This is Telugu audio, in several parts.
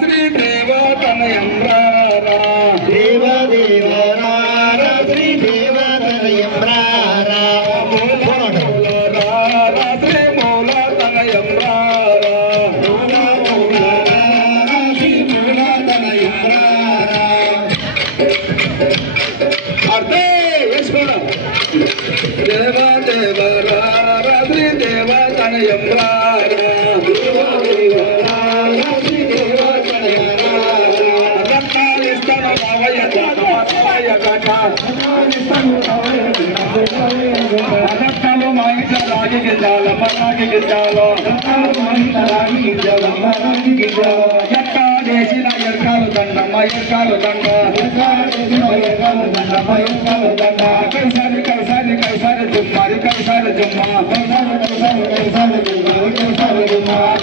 శ్రీ దేవ తనయం రారా దేవ దేవ రారా శ్రీ దేవ తనయం రారా రారా శ్రీ మూల తనయం రారా మూల మూల రారా శ్రీ మూల తనయం రారా అర్థే వేసుకోరా దేవ దేవ రారా శ్రీ దేవ తనయం రారా అదక్కలు మా ఇంట్లో రాగి గింజాలు రాగి గింజాలు ఎక్క చేసిన ఎరకాలు దండమ్మ ఎరకాలు దండ కైసారి కైసారి కైసారి జుమ్మారి కైసారి జుమ్మా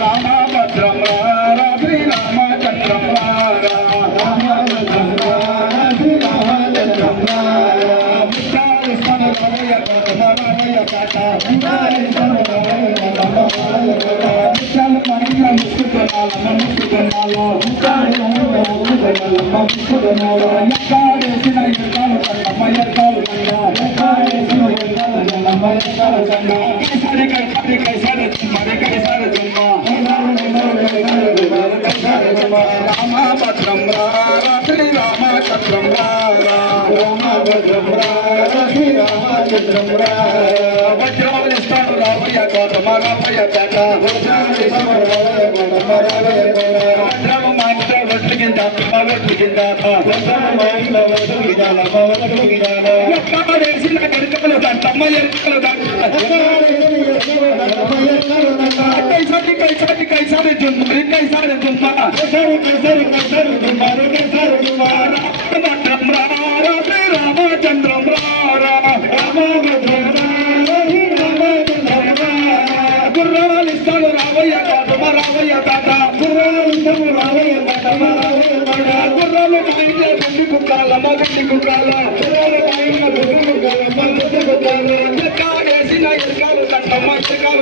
రామభద్రం రా శ్రీ రామచంద్రం రా రామభద్రం శ్రీ రామచంద్రం రామభద్రం శ్రీ రామచంద్రం వజ్రాలు ఇస్తాడు రావయ్య గౌతమ రావయ్య పేట వజ్రాలు మా ఇంట్లో ఒట్లు కింద ఒట్లు కింద వేసిన ఎరుకలు దంటమ్మ ఎరుకలు కైసారి కైసారి జుమ్మారి కైసారి జుమ్మా రామభద్రం రా శ్రీ రామచంద్రం గుర్రాలు ఇస్తాడు రావయ్య గౌతమ రావయ్య తాత గుర్రాలు గడ్డి కుక్కాలమ్మ గడ్డి కుక్కాల వేసిన ఎరకాలు దండమ్మ ఎరకాలు